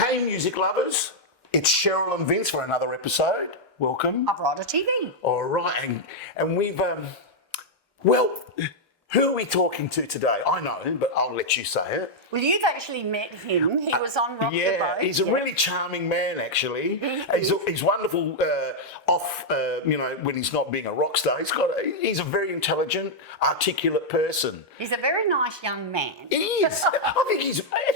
Hey, music lovers. It's Cheryl and Vince for another episode. Welcome. Of Rider TV. All right. And we've, well, who are we talking to today? I know, but I'll let you say it. Well, you've actually met him. He was on Rock the Boat. Yeah, he's a really charming man, actually. He's wonderful when he's not being a rock star. He's a very intelligent, articulate person. He's a very nice young man. He is. I think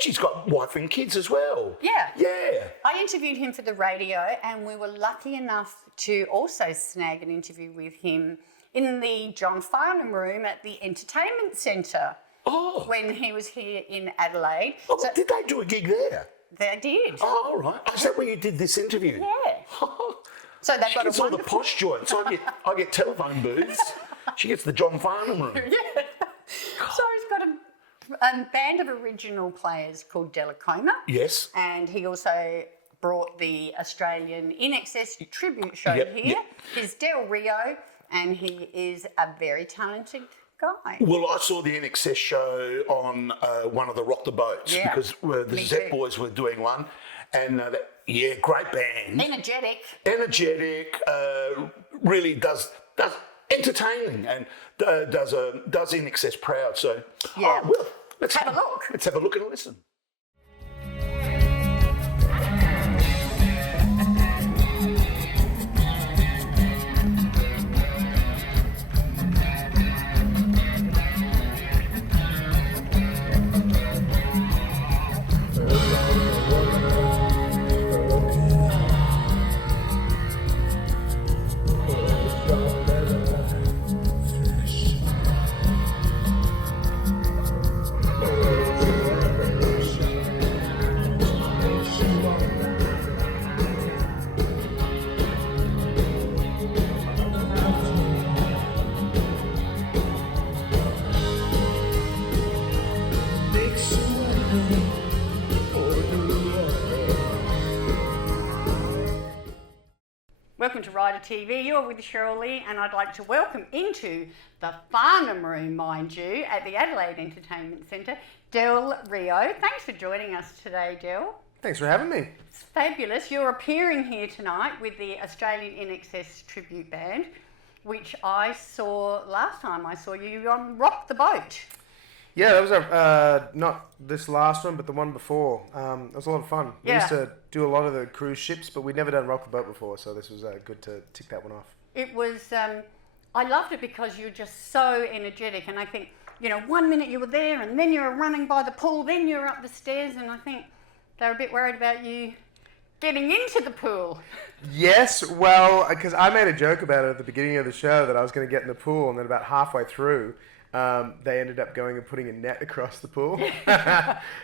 he's got wife and kids as well. Yeah. Yeah. I interviewed him for the radio, and we were lucky enough to also snag an interview with him in the John Farnham room at the Entertainment Centre. Oh. When he was here in Adelaide. Oh, so, did they do a gig there? They did. Oh, all right. Is that where you did this interview? Yeah. So they've got a all the posh joints. I get telephone booths. She gets the John Farnham room. Yeah. So he's got a band of original players called Dellacoma. Yes. And he also brought the Australian INXS tribute show here. Yep. He's Del Rio, and he is a very talented guy. Well, I saw the INXS show on one of the Rock the Boats because the Zep Boys were doing one. And great band. Energetic, really does entertaining and does INXS proud. So, let's have a look. Let's have a look and listen. Welcome to Rider TV. You're with Cheryl Lee, and I'd like to welcome into the Farnham room, mind you, at the Adelaide Entertainment Centre, Del Rio. Thanks for joining us today, Del. Thanks for having me. It's fabulous. You're appearing here tonight with the Australian INXS tribute band, which I saw last time I saw you on Rock the Boat. Yeah, that was not this last one, but the one before. It was a lot of fun. We used to do a lot of the cruise ships, but we'd never done Rock the Boat before, so this was good to tick that one off. It was, I loved it because you're just so energetic, and I think, 1 minute you were there, and then you were running by the pool, then you were up the stairs, and I think they were a bit worried about you getting into the pool. Yes, well, because I made a joke about it at the beginning of the show that I was going to get in the pool, and then about halfway through, they ended up going and putting a net across the pool. Made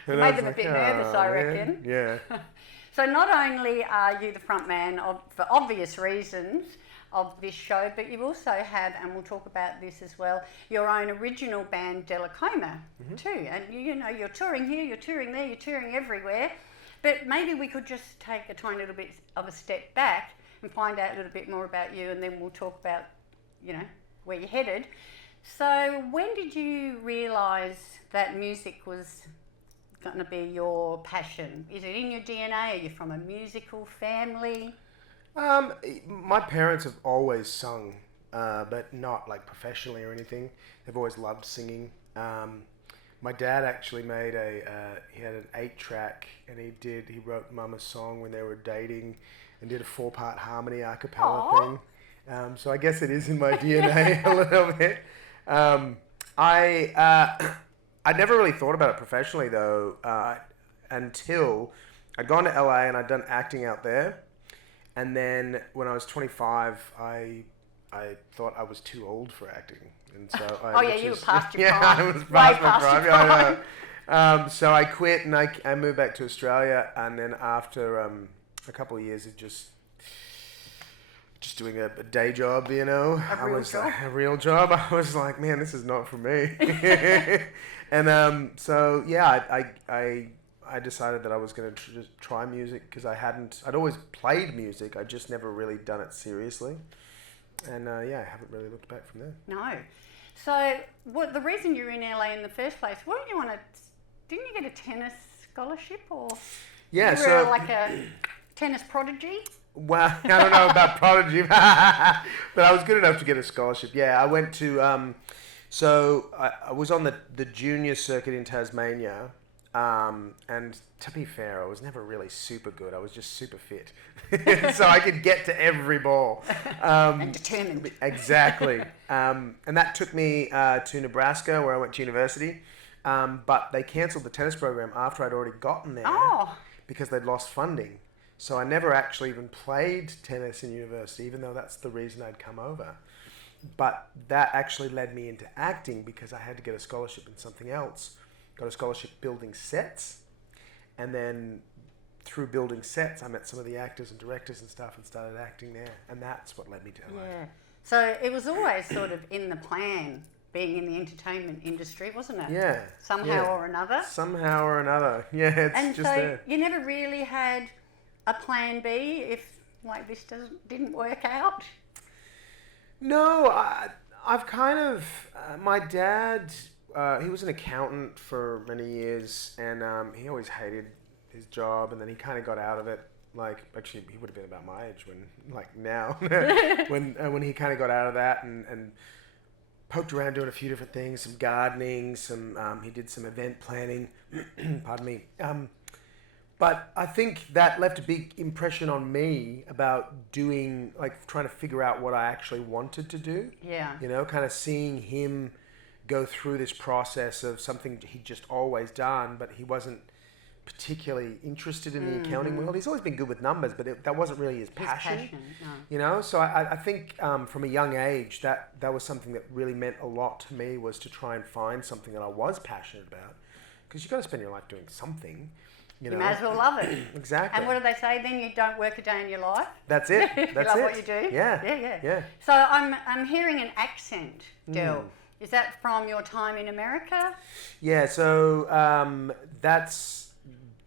them a bit nervous, I reckon. Yeah. So not only are you the front man, for obvious reasons, of this show, but you also have, and we'll talk about this as well, your own original band, Dellacoma, too. And you're touring here, you're touring there, you're touring everywhere. But maybe we could just take a tiny little bit of a step back and find out a little bit more about you, and then we'll talk about, where you're headed. So when did you realise that music was going to be your passion? Is it in your DNA? Are you from a musical family? My parents have always sung, but not like professionally or anything. They've always loved singing. My dad actually made he had an 8-track, and he wrote Mum a song when they were dating and did a 4-part harmony a cappella thing. So I guess it is in my DNA a little bit. I never really thought about it professionally though, until I'd gone to LA and I'd done acting out there. And then when I was 25, I thought I was too old for acting. And so you were past your prime. Yeah, I was past my prime. Yeah, I know. So I quit and I moved back to Australia. And then after a couple of years of just doing a day job, a real job. I was like, man, this is not for me. And so yeah, I decided that I was going to just try music because I'd always played music. I just never really done it seriously. And I haven't really looked back from there. No. So the reason you're in LA in the first place, didn't you get a tennis scholarship or? Yeah, you were like a tennis prodigy? Well, I don't know about prodigy, but I was good enough to get a scholarship. Yeah, I went to, so I was on the junior circuit in Tasmania, and to be fair, I was never really super good. I was just super fit. So I could get to every ball. And determined. Exactly. And that took me to Nebraska, where I went to university. But they cancelled the tennis program after I'd already gotten there because they'd lost funding. So I never actually even played tennis in university, even though that's the reason I'd come over. But that actually led me into acting because I had to get a scholarship in something else. Got a scholarship building sets. And then through building sets, I met some of the actors and directors and stuff and started acting there. And that's what led me to LA. Yeah. So it was always sort of in the plan, being in the entertainment industry, wasn't it? Yeah. Somehow or another. Somehow or another. Yeah, it's and just so there. You never really had a plan B if like this didn't work out? No, I've kind of... my dad, he was an accountant for many years, and he always hated his job, and then he kind of got out of it. Like, actually, he would have been about my age now, when he kind of got out of that and poked around doing a few different things, some gardening, he did some event planning, pardon me. But I think that left a big impression on me about doing, like, trying to figure out what I actually wanted to do. Yeah. You know, kind of seeing him go through this process of something he'd just always done, but he wasn't particularly interested in the accounting world. He's always been good with numbers, but that wasn't really his passion. No. You know, so I think from a young age that was something that really meant a lot to me, was to try and find something that I was passionate about, because you've got to spend your life doing something. You might as well love it. Exactly. And what do they say? Then you don't work a day in your life. That's it. You That's love it. what you do. Yeah. So I'm hearing an accent, Del. Is that from your time in America? Yeah. So that's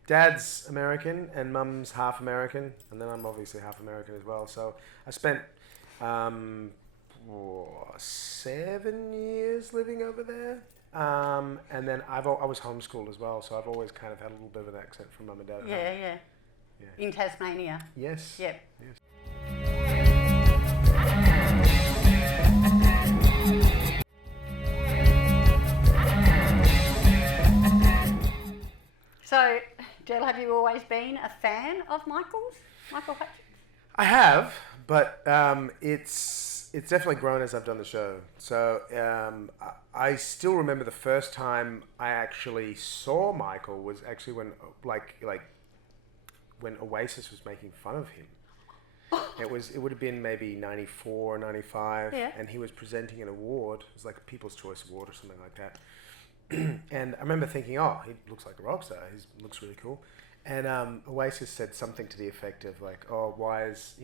Dad's American and Mum's half American, and then I'm obviously half American as well. So I spent 7 years living over there. And then I was homeschooled as well, so I've always kind of had a little bit of an accent from Mum and Dad at home. Yeah. In Tasmania. Yes. Yep. Yes. So, Del, have you always been a fan of Michael Hutchins? I have, but it's definitely grown as I've done the show. So I still remember the first time I actually saw Michael was actually when when Oasis was making fun of him. It would have been maybe 94 or 95, and he was presenting an award. It was like a People's Choice Award or something like that. And I remember thinking, oh, he looks like a rock star. He looks really cool. And Oasis said something to the effect of like, oh, why is,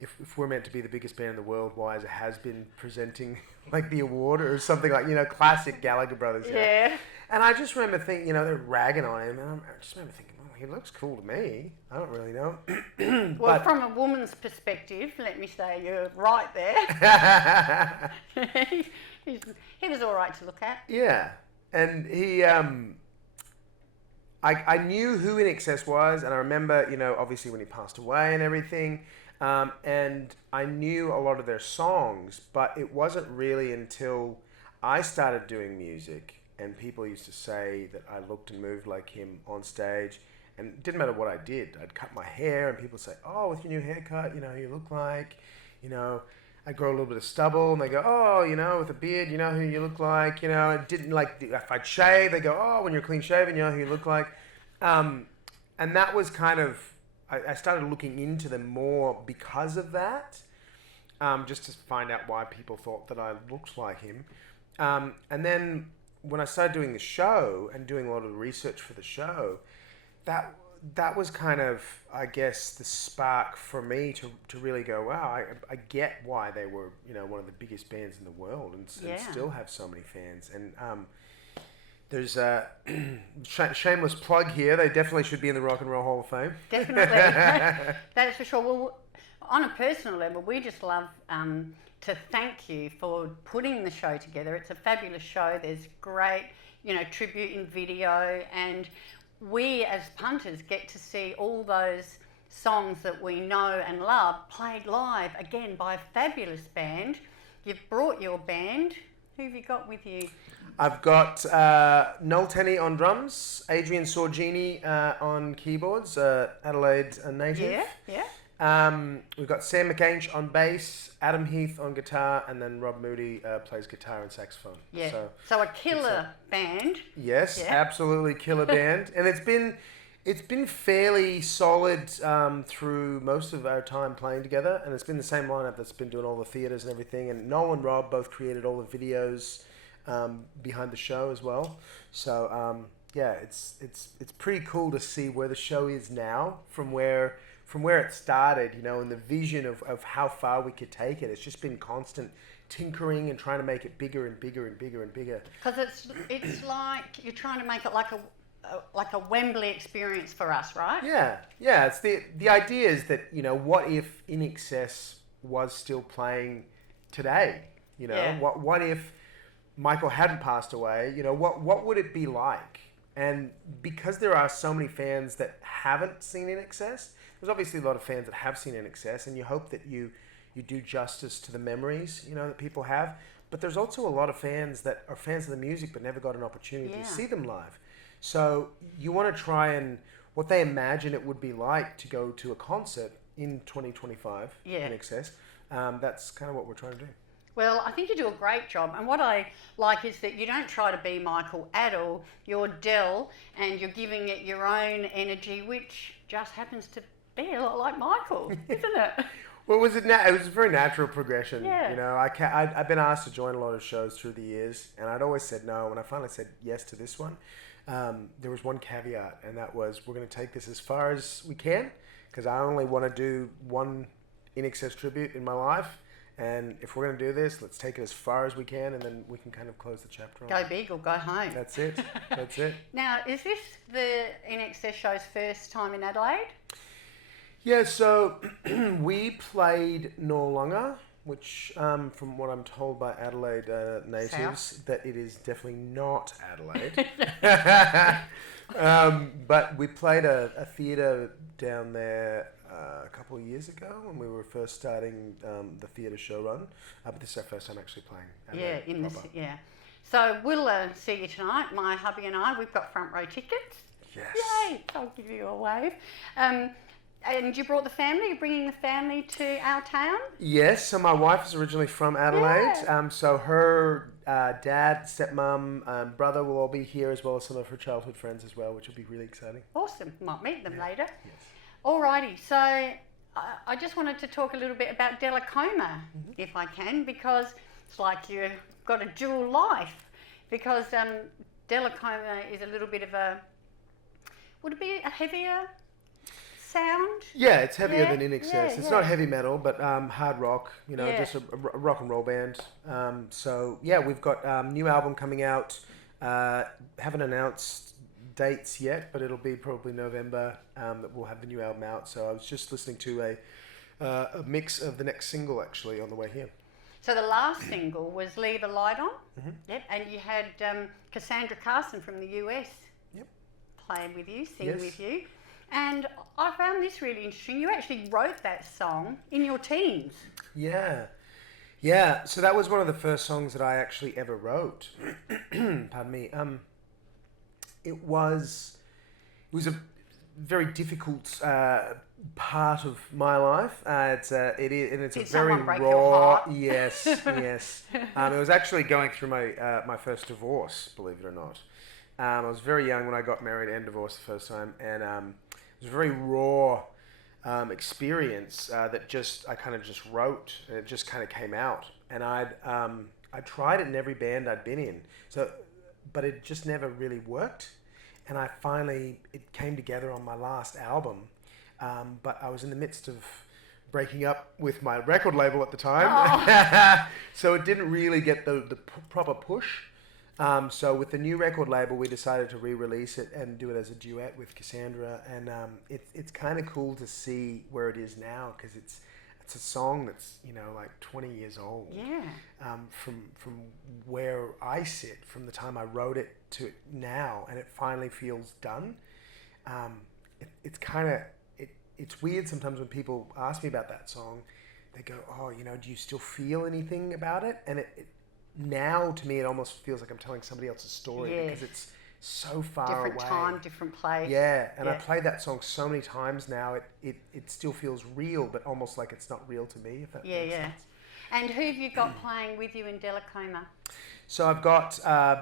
if we're meant to be the biggest band in the world, why is it has been presenting like the award or something like, classic Gallagher Brothers. Yeah. And I just remember thinking, they're ragging on him. And I just remember thinking, oh, he looks cool to me. I don't really know. Well, from a woman's perspective, let me say you're right there. He was all right to look at. Yeah. And he, I knew who INXS was, and I remember, obviously when he passed away and everything, and I knew a lot of their songs, but it wasn't really until I started doing music and people used to say that I looked and moved like him on stage, and it didn't matter what I did. I'd cut my hair and people would say, oh, with your new haircut, you look like, I grow a little bit of stubble, and they go, oh, with a beard, you know who you look like, it didn't like, if I'd shave, they go, oh, when you're clean shaven, you know who you look like. And that was kind of, I started looking into them more because of that, just to find out why people thought that I looked like him. And then when I started doing the show and doing a lot of the research for the show, that was kind of, I guess, the spark for me to really go, wow, I get why they were, one of the biggest bands in the world and still have so many fans. And there's a shameless plug here. They definitely should be in the Rock and Roll Hall of Fame. Definitely. That's for sure. Well, on a personal level, we just love to thank you for putting the show together. It's a fabulous show. There's great, tribute in video, and we as punters get to see all those songs that we know and love played live again by a fabulous band. You've brought your band. Who have you got with you? I've got Noel Tenney on drums, Adrian Sorgini on keyboards, Adelaide native. Yeah. We've got Sam McAinch on bass, Adam Heath on guitar, and then Rob Moody plays guitar and saxophone. Yeah. So a killer band. Yes, absolutely killer band, and it's been fairly solid through most of our time playing together, and it's been the same lineup that's been doing all the theatres and everything. And Noel and Rob both created all the videos behind the show as well. So it's pretty cool to see where the show is now from where it started, and the vision of how far we could take it. It's just been constant tinkering and trying to make it bigger and bigger and bigger and bigger. Because it's like you're trying to make it like a Wembley experience for us, right? Yeah. It's the idea is that, what if INXS was still playing today? What if Michael hadn't passed away? What would it be like? And because there are so many fans that haven't seen INXS, there's obviously a lot of fans that have seen INXS, and you hope that you do justice to the memories, that people have. But there's also a lot of fans that are fans of the music but never got an opportunity to see them live. So you want to try and what they imagine it would be like to go to a concert in 2025 INXS. That's kind of what we're trying to do. Well, I think you do a great job. And what I like is that you don't try to be Michael at all. You're Dell, and you're giving it your own energy, which just happens to be a lot like Michael, isn't it? Well, it was a very natural progression. Yeah. I've been asked to join a lot of shows through the years, and I'd always said no. When I finally said yes to this one, there was one caveat, and that was we're going to take this as far as we can, because I only want to do one INXS tribute in my life. And if we're going to do this, let's take it as far as we can, and then we can kind of close the chapter on. Go big or go home. That's it. Now, is this the INXS show's first time in Adelaide? Yeah, so we played Noarlunga, which, from what I'm told by Adelaide natives, that it is definitely not Adelaide. But we played a theatre down there a couple of years ago when we were first starting the theatre show run. But this is our first time actually playing Adelaide. So we'll see you tonight. My hubby and I, we've got front row tickets. Yes. Yay! I'll give you a wave. And you brought the family? You're bringing the family to our town? Yes. So my wife is originally from Adelaide. Yeah. So her dad, stepmom, brother will all be here, as well as some of her childhood friends as well, which will be really exciting. Awesome. Might meet them later. Yes. Alrighty. So I just wanted to talk a little bit about Dellacoma, if I can, because it's like you've got a dual life. Because Dellacoma is a little bit of would it be a heavier sound? Yeah, it's heavier than INXS. It's not heavy metal, but hard rock, just a rock and roll band. So we've got new album coming out. Haven't announced dates yet, but it'll be probably November that we'll have the new album out. So I was just listening to a mix of the next single actually on the way here. So the last single was Leave a Light On. Yep. And you had Cassandra Carson from the US play with you, sing with you. And I found this really interesting. You actually wrote that song in your teens. Yeah. So that was one of the first songs that I actually ever wrote. Pardon me. It was a very difficult part of my life. It's a very raw. Yes. It was actually going through my first divorce, believe it or not. I was very young when I got married and divorced the first time, and it was a very raw experience that I kind of just wrote, and it just kind of came out. And I tried it in every band I'd been in, but it just never really worked. And it came together on my last album, but I was in the midst of breaking up with my record label at the time, so it didn't really get the proper push. So with the new record label, we decided to re-release it and do it as a duet with Cassandra, and it's kind of cool to see where it is now, because it's a song that's like 20 years old. Yeah. From where I sit, from the time I wrote it to now, and it finally feels done. it's kind of it's weird sometimes when people ask me about that song. They go, "Oh, do you still feel anything about it?" And it now to me it almost feels like I'm telling somebody else's story because it's so far away. Different time, different place. Yeah, and I played that song so many times now. It still feels real, but almost like it's not real to me. If that makes sense. And who have you got playing with you in Dellacoma? So I've got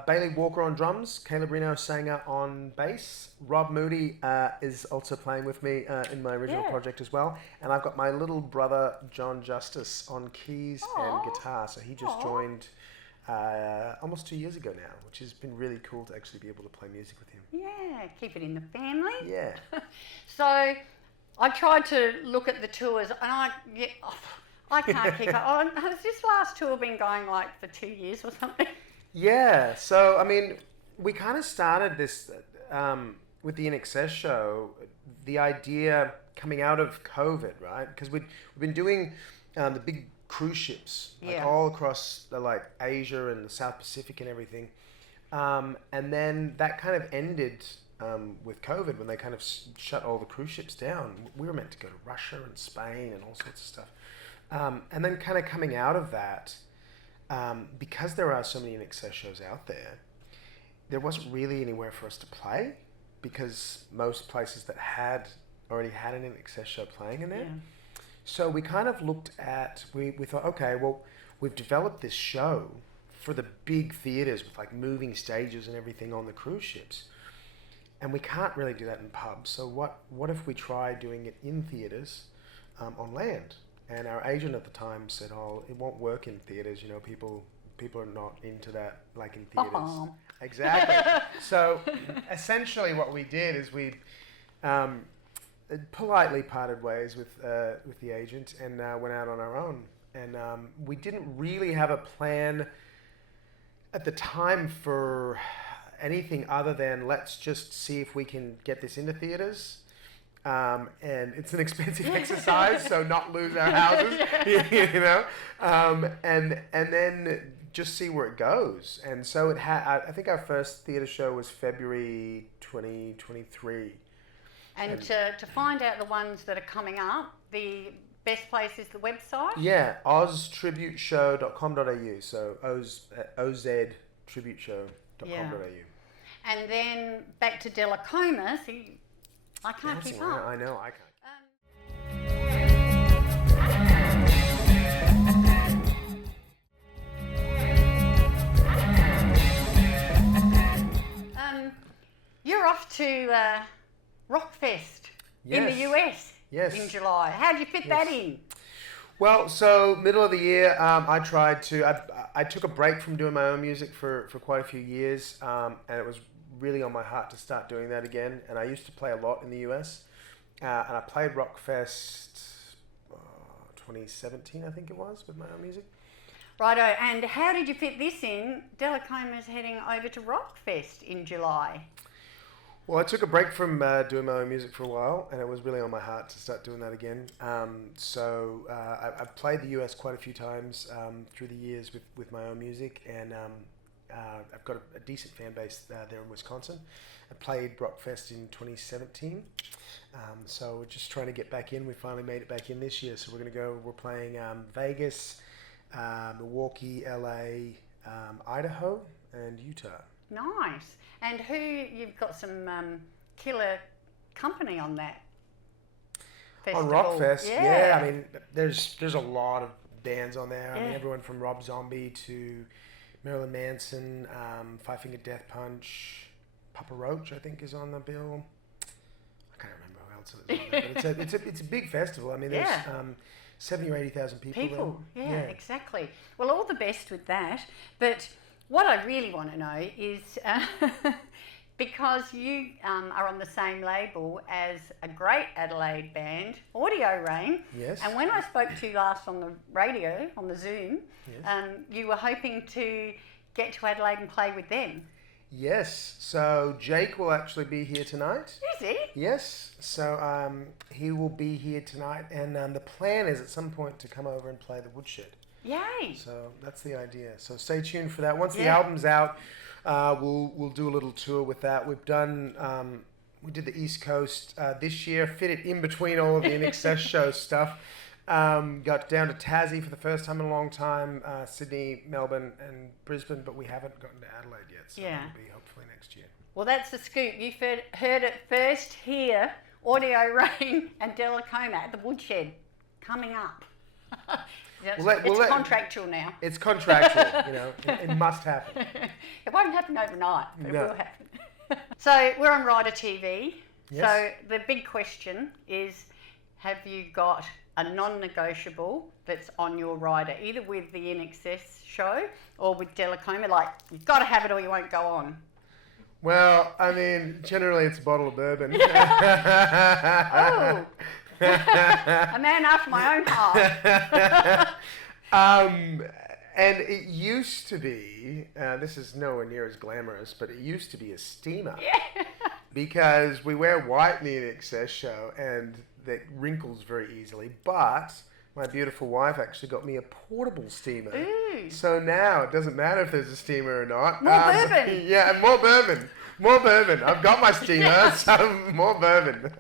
Bailey Walker on drums, Caleb Reno Sanger on bass, Rob Moody is also playing with me in my original project as well, and I've got my little brother John Justice on keys and guitar. So he just joined almost 2 years ago now, which has been really cool to actually be able to play music with him. Yeah, keep it in the family. Yeah. So I tried to look at the tours, and I can't keep up. Has this last tour been going like for 2 years or something? Yeah, so I mean, we kind of started this with the INXS show, the idea coming out of COVID, right? Because we've been doing the big cruise ships all across Asia and the South Pacific and everything, and then that kind of ended with COVID when they kind of shut all the cruise ships down. We were meant to go to Russia and Spain and all sorts of stuff. And then kind of coming out of that, because there are so many INXS shows out there, there wasn't really anywhere for us to play because most places that already had an INXS show playing in there. Yeah. So we kind of looked at, we thought, okay, well, we've developed this show for the big theatres with moving stages and everything on the cruise ships. And we can't really do that in pubs. So what if we try doing it in theatres on land? And our agent at the time said, "Oh, it won't work in theaters. People are not into that in theaters." Exactly. So essentially, what we did is we politely parted ways with the agent and went out on our own. And we didn't really have a plan at the time for anything other than let's just see if we can get this into theaters. And it's an expensive exercise, so not lose our houses, and then just see where it goes. And so I think our first theatre show was February 2023. And to find out the ones that are coming up, the best place is the website? Yeah, oztributeshow.com.au, so oztributeshow.com.au. And then back to Dellacoma, so I can't keep up. I know, I can't. You're off to Rockfest in the US in July. How do you fit that in? Well, so middle of the year, I took a break from doing my own music for quite a few years, and it was really on my heart to start doing that again. And I used to play a lot in the US, and I played Rockfest 2017, I think it was, with my own music. Righto, and how did you fit this in? Dellacoma's heading over to Rockfest in July. Well, I took a break from doing my own music for a while, and it was really on my heart to start doing that again. So I've played the US quite a few times through the years with my own music, and I've got a decent fan base there in Wisconsin. I played Rockfest in 2017, so we're just trying to get back in. We finally made it back in this year, so we're playing Vegas, Milwaukee, LA, Idaho, and Utah. Nice. And you've got some killer company on that festival. On Rockfest, yeah. I mean, there's a lot of bands on there. I mean, everyone from Rob Zombie to Marilyn Manson, Five Finger Death Punch, Papa Roach, I think, is on the bill. I can't remember who else is on there, but it's a big festival. I mean, there's 70,000 or 80,000 people there. Yeah, exactly. Well, all the best with that. But what I really want to know is, because you are on the same label as a great Adelaide band, Audio Rain. Yes. And when I spoke to you last on the radio, on the Zoom, you were hoping to get to Adelaide and play with them. Yes. So Jake will actually be here tonight. Is he? Yes. So he will be here tonight, and the plan is at some point to come over and play the Woodshed. Yay! So that's the idea. So stay tuned for that. Once the album's out, we'll do a little tour with that. We've done we did the East Coast this year, fit it in between all of the INXS show stuff. Got down to Tassie for the first time in a long time, Sydney, Melbourne and Brisbane, but we haven't gotten to Adelaide yet, so yeah. it'll be hopefully next year. Well, that's the scoop. You've heard it first here, Audio Rain and Dellacoma at the Woodshed coming up. It's contractual now. It's contractual, it must happen. It won't happen overnight, but it will happen. So we're on Rider TV. Yes. So the big question is, have you got a non-negotiable that's on your rider, either with the INXS show or with Dellacoma? Like, you've got to have it or you won't go on. Well, I mean, generally it's a bottle of bourbon. Oh, a man after my own heart. And it used to be, this is nowhere near as glamorous, but it used to be a steamer. Yeah. Because we wear white in the INXS show and that wrinkles very easily. But my beautiful wife actually got me a portable steamer. Ooh. So now it doesn't matter if there's a steamer or not. More bourbon. Yeah, and more bourbon. More bourbon. I've got my steamer, so more bourbon.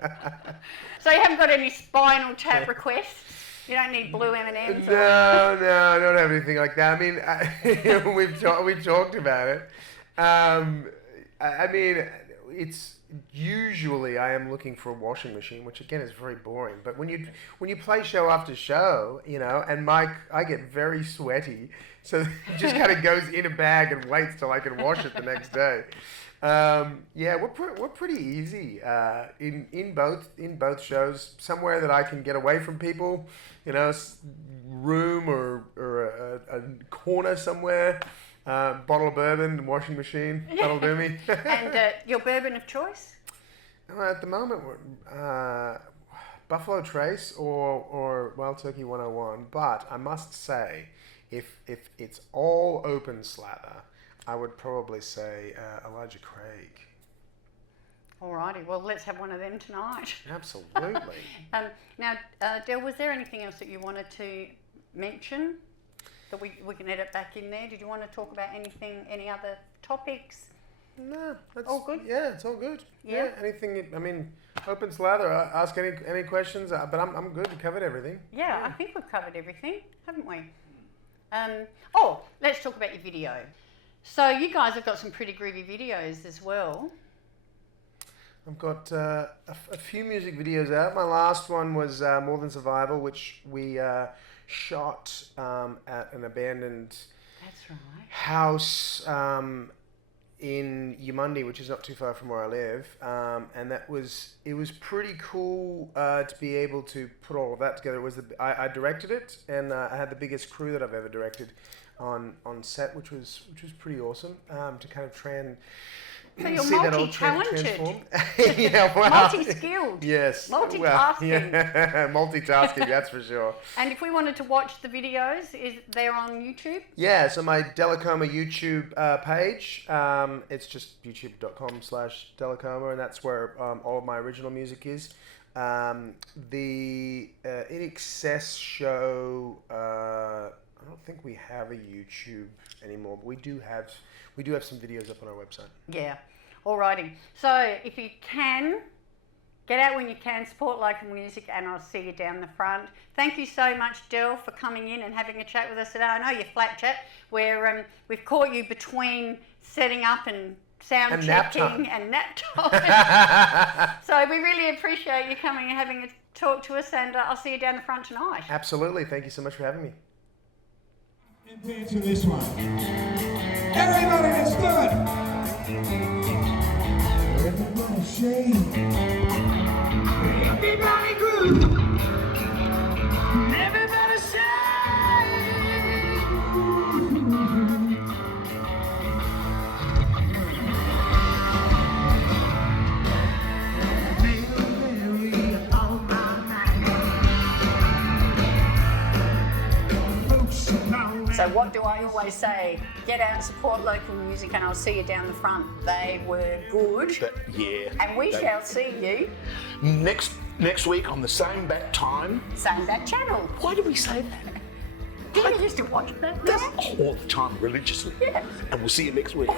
So you haven't got any Spinal Tap requests? You don't need blue M&Ms? No, I don't have anything like that. I mean, we talked about it. I mean, it's usually I am looking for a washing machine, which again is very boring. But when you play show after show, and I get very sweaty, so it just kind of goes in a bag and waits till I can wash it the next day. Yeah, we're pretty easy in both shows. Somewhere that I can get away from people, room or a corner somewhere. Bottle of bourbon, washing machine. That'll do me. And your bourbon of choice? At the moment, we're Buffalo Trace or Wild Turkey 101. But I must say, if it's all open slather, I would probably say Elijah Craig. Alrighty, well, let's have one of them tonight. Absolutely. Now, Del, was there anything else that you wanted to mention that we can edit back in there? Did you want to talk about anything, any other topics? No, that's all good. Yeah, it's all good. Yeah. Anything? I mean, open slather. Ask any questions. But I'm good. We covered everything. Yeah, I think we've covered everything, haven't we? Let's talk about your video. So you guys have got some pretty groovy videos as well. I've got a few music videos out. My last one was More Than Survival, which we shot at an abandoned house in Yamundi, which is not too far from where I live. And it was pretty cool to be able to put all of that together. I directed it, and I had the biggest crew that I've ever directed on set, which was pretty awesome to kind of So you're multi-talented. Yeah, well, multi-skilled. Yes. Multitasking. Well, yeah, multitasking, that's for sure. And if we wanted to watch the videos, they're on YouTube? Yeah, so my Dellacoma YouTube page, it's just youtube.com/Dellacoma, and that's where all of my original music is. The INXS show, I don't think we have a YouTube anymore, but we do have some videos up on our website. Yeah. Alrighty. So if you can, get out when you can, support local music, and I'll see you down the front. Thank you so much, Del, for coming in and having a chat with us today. I know you're flat chat, where we've caught you between setting up and sound checking and nap time. So we really appreciate you coming and having a talk to us, and I'll see you down the front tonight. Absolutely. Thank you so much for having me. And to this one. Everybody, let's do it. Everybody shake. Everybody groove. Everybody So what do I always say? Get out and support local music, and I'll see you down the front. They were good. Yeah. And we shall see you next week on the same bat time. Same bat channel. Why do we say that? Didn't you used to watch that? All the time, religiously. Yeah. And we'll see you next week.